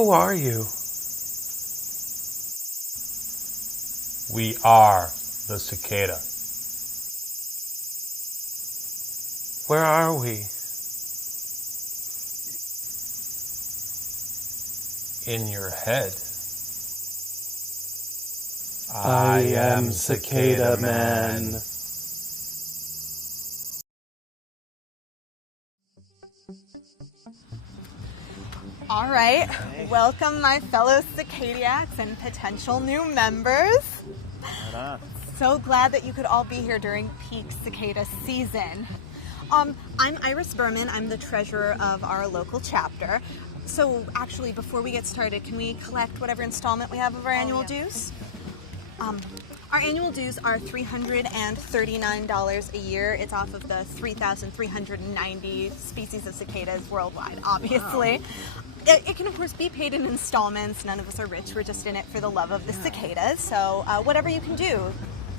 Who are you? We are the cicada. Where are we? In your head. I am Cicada Man. All right, welcome my fellow cicadiacs and potential new members. So glad that you could all be here during peak cicada season. I'm Iris Berman. I'm the treasurer of our local chapter. So actually, before we get started, can we collect whatever installment we have of our annual dues? Our annual dues are $339 a year. It's off of the 3,390 species of cicadas worldwide, obviously. Wow. It can, of course, be paid in installments. None of us are rich. We're just in it for the love of the cicadas. So whatever you can do.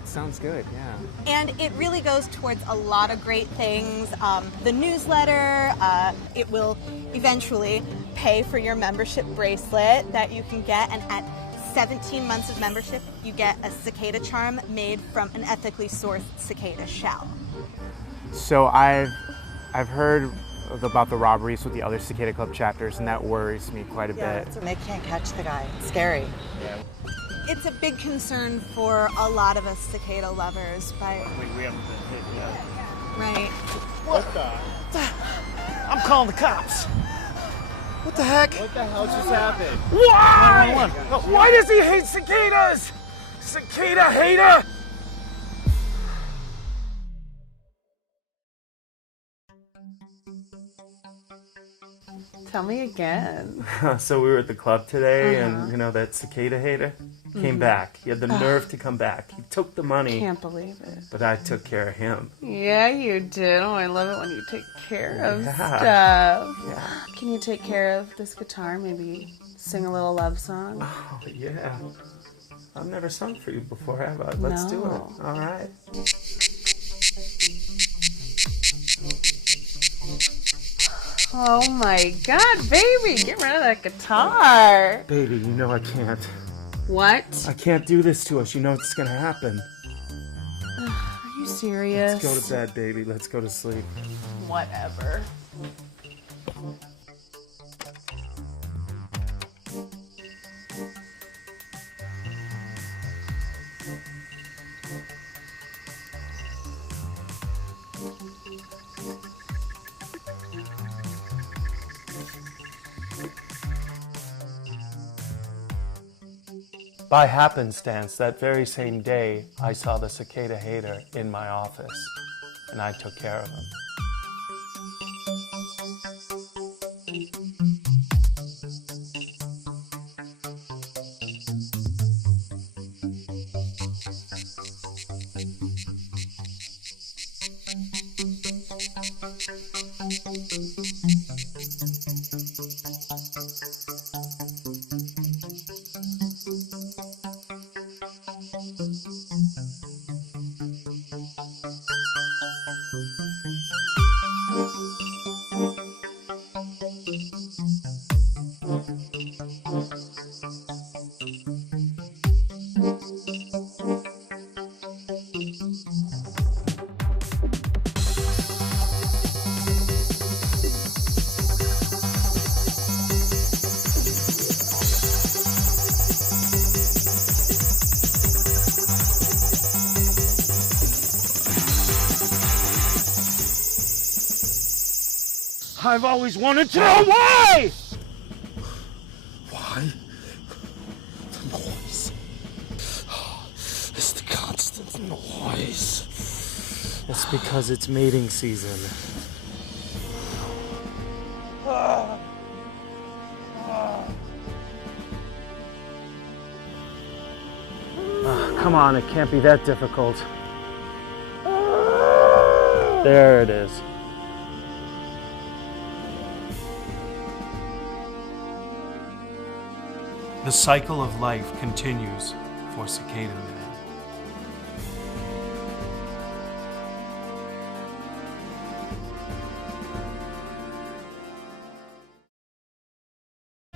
Sounds good, yeah. And it really goes towards a lot of great things. The newsletter, it will eventually pay for your membership bracelet that you can get. And at 17 months of membership, you get a cicada charm made from an ethically sourced cicada shell. So I've heard about the robberies with the other Cicada Club chapters, and that worries me quite a bit. They can't catch the guy. It's scary. Yeah. It's a big concern for a lot of us cicada lovers, but We haven't been hit yet. right. What the? I'm calling the cops. What the heck? What the hell just happened? Why? 911. Why does he hate cicadas? Cicada hater! Tell me again. So we were at the club today, and that cicada hater came back. He had the nerve to come back. He took the money. Can't believe it. But I took care of him. Yeah, you did. Oh, I love it when you take care of stuff. Yeah. Can you take care of this guitar? Maybe sing a little love song? Oh, yeah. I've never sung for you before, have I? Let's do it. All right. Oh my God, baby, get rid of that guitar. Baby, you know I can't. What? I can't do this to us. You know it's going to happen. Are you serious? Let's go to bed, baby. Let's go to sleep. Whatever. By happenstance, that very same day, I saw the cicada hater in my office, and I took care of him. I've always wanted to know why! Why? The noise. It's the constant noise. It's because it's mating season. Come on, it can't be that difficult. There it is. The cycle of life continues for Cicada Man.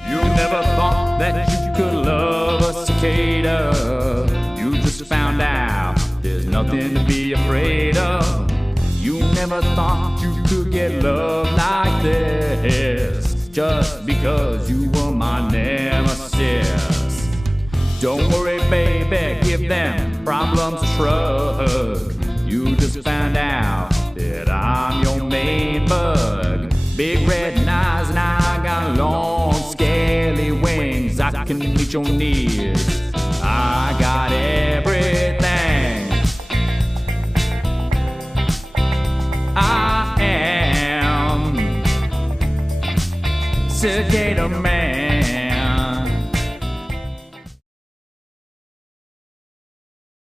You never thought that you could love a cicada. You just found out there's nothing to be afraid of. You never thought you could get love like this, just because you were my nemesis. Don't worry, baby, give them problems a shrug. You just found out that I'm your main bug. Big red eyes and I got long scaly wings. I can meet your needs. I got everything. I am Cicada Man.